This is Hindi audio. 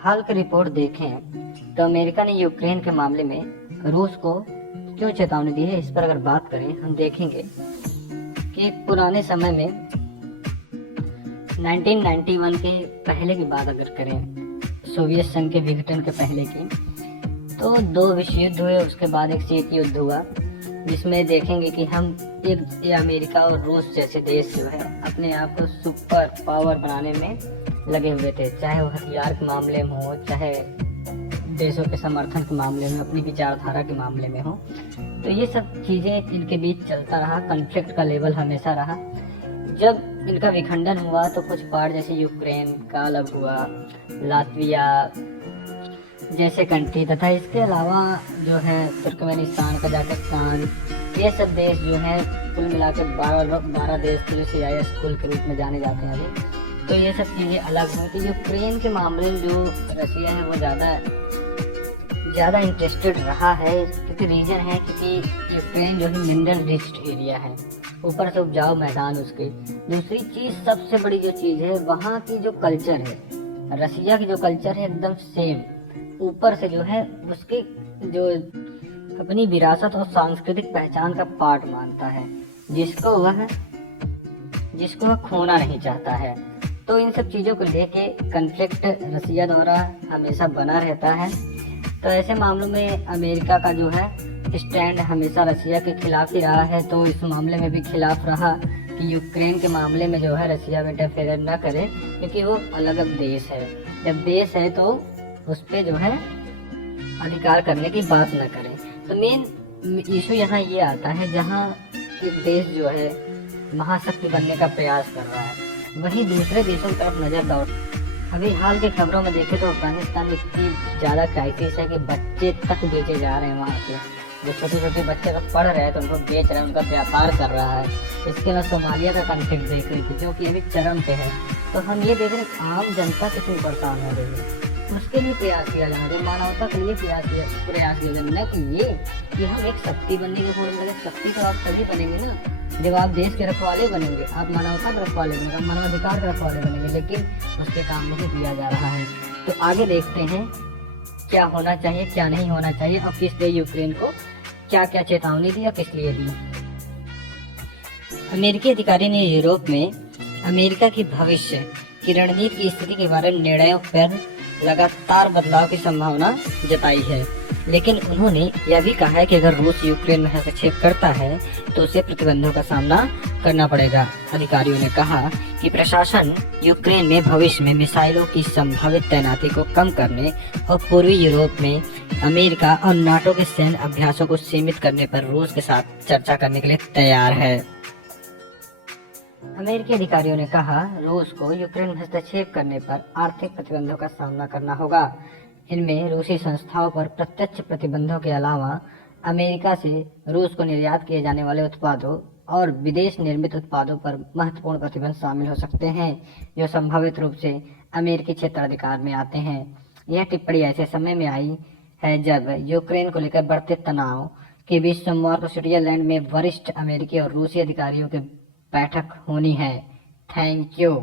हाल की रिपोर्ट देखें तो अमेरिका ने यूक्रेन के मामले में रूस को क्यों चेतावनी दी है, इस पर अगर बात करें हम देखेंगे कि पुराने समय में 1991 के पहले की बात अगर करें, सोवियत संघ के विघटन के पहले की, तो 2 विश्व युद्ध हुए, उसके बाद एक शीत युद्ध हुआ, जिसमें देखेंगे कि हम ये अमेरिका और रूस जैसे देश जो है अपने आप को सुपर पावर बनाने में लगे हुए थे, चाहे वो हथियार के मामले में हो, चाहे देशों के समर्थन के मामले में, अपनी विचारधारा के मामले में हो। तो ये सब चीज़ें इनके बीच चलता रहा, कॉन्फ्लिक्ट का लेवल हमेशा रहा। जब इनका विखंडन हुआ तो कुछ पार्ट जैसे यूक्रेन का अलग हुआ, लातविया जैसे कंट्री, तथा इसके अलावा जो है तुर्कमेनिस्तान, कजाकिस्तान, ये सब देश जो है कुल मिलाकर 12 देश थे जो CIS कुल के रूप में जाने जाते हैं अभी। तो ये सब चीज़ें अलग हुई कि यूक्रेन के मामले में जो रसिया है वो ज़्यादा इंटरेस्टेड रहा है, क्योंकि रीजन है क्योंकि यूक्रेन जो है मिनरल रिच एरिया है, ऊपर से उपजाऊ मैदान उसके। दूसरी चीज़, सबसे बड़ी जो चीज़ है, वहाँ की जो कल्चर है, रसिया की जो कल्चर है एकदम सेम, ऊपर से जो है उसकी जो अपनी विरासत और सांस्कृतिक पहचान का पार्ट मानता है, जिसको वह खोना नहीं चाहता है। तो इन सब चीज़ों को लेके कन्फ्लिक्ट रसिया द्वारा हमेशा बना रहता है। तो ऐसे मामलों में अमेरिका का जो है स्टैंड हमेशा रसिया के खिलाफ ही रहा है, तो इस मामले में भी खिलाफ रहा कि यूक्रेन के मामले में जो है रसिया में इंटरफेयर न करे, क्योंकि वो अलग देश है। जब देश है तो उस पर जो है अधिकार करने की बात न करें। तो मेन इशू यहाँ ये आता है, जहाँ एक देश जो है महाशक्ति बनने का प्रयास कर रहा है, वहीं दूसरे देशों की तरफ नजर दौड़। अभी हाल के खबरों में देखें तो अफगानिस्तान में इतनी ज़्यादा क्राइसिस है कि बच्चे तक बेचे जा रहे हैं। वहाँ के जो छोटे छोटे बच्चे तक पढ़ रहे हैं तो उनको बेच रहे हैं, उनका व्यापार कर रहा है। इसके अलावा सोमालिया का कॉन्फ्लिक्ट देख रही थी जो कि अभी चरम पे है। तो हम ये देख रहे हैं आम जनता कितनी परेशान हो रही है, उसके लिए प्रयास किया जाना चाहिए, मानवता के लिए प्रयास किया जाना चाहिए कि हम एक शक्ति बनने की कोशिश करें। शक्ति तो आप तभी बनेंगे ना जब आप देश के रखवाले बनेंगे, आप मानवता के रखवाले बनेंगे, आप मानवाधिकार के रखवाले बनेंगे, लेकिन उसके काम नहीं किया जा रहा है। तो आगे देखते हैं क्या होना चाहिए, क्या नहीं होना चाहिए, और किस लिए यूक्रेन को क्या क्या चेतावनी दी और किस लिए दी। अमेरिकी अधिकारी ने यूरोप में अमेरिका की भविष्य की रणनीति की स्थिति के बारे में निर्णयों पर लगातार बदलाव की संभावना जताई है, लेकिन उन्होंने यह भी कहा है कि अगर रूस यूक्रेन में हस्तक्षेप करता है तो उसे प्रतिबंधों का सामना करना पड़ेगा। अधिकारियों ने कहा कि प्रशासन यूक्रेन में भविष्य में मिसाइलों की संभावित तैनाती को कम करने और पूर्वी यूरोप में अमेरिका और नाटो के सैन्य अभ्यासों को सीमित करने पर रूस के साथ चर्चा करने के लिए तैयार है। अमेरिकी अधिकारियों ने कहा, रूस को यूक्रेन में हस्तक्षेप करने पर आर्थिक प्रतिबंधों का सामना करना होगा। इनमें रूसी संस्थाओं पर प्रत्यक्ष प्रतिबंधों के अलावा अमेरिका से रूस को निर्यात किए जाने वाले उत्पादों और विदेश निर्मित उत्पादों पर महत्वपूर्ण प्रतिबंध शामिल हो सकते हैं, जो संभावित रूप से अमेरिकी क्षेत्राधिकार में आते हैं। यह टिप्पणी ऐसे समय में आई है जब यूक्रेन को लेकर बढ़ते तनाव के बीच सोमवार को स्विट्जरलैंड में वरिष्ठ अमेरिकी और रूसी अधिकारियों के बैठक होनी है। Thank you.